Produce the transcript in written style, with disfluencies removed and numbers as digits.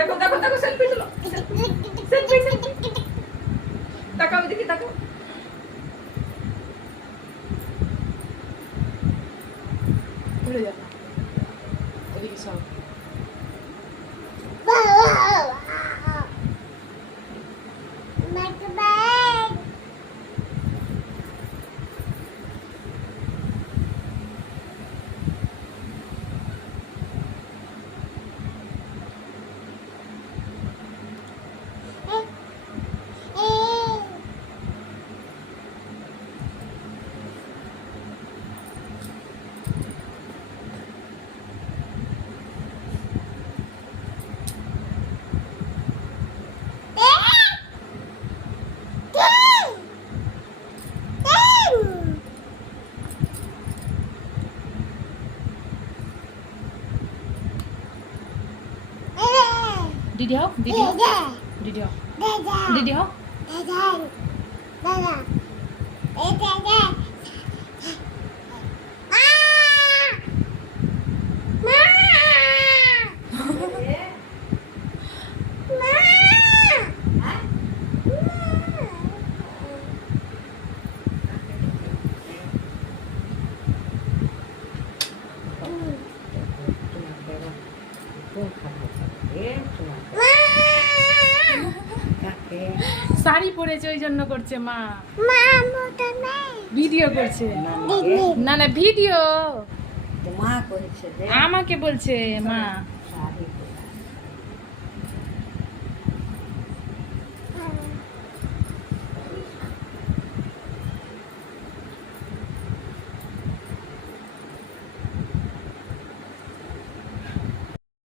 দেখো দেখো দেখো সেলফি তুলো সেলফি সেলফি তাকাও দেখি তাকাও ঘুরে যাও এদিকে সব दीदी हो दीदी हो दीदी हो दीदी हो শাড়ি পরেছে ওই জন্য করছে মা ভিডিও করছে না না ভিডিও মা করেছে আমাকে বলছে মা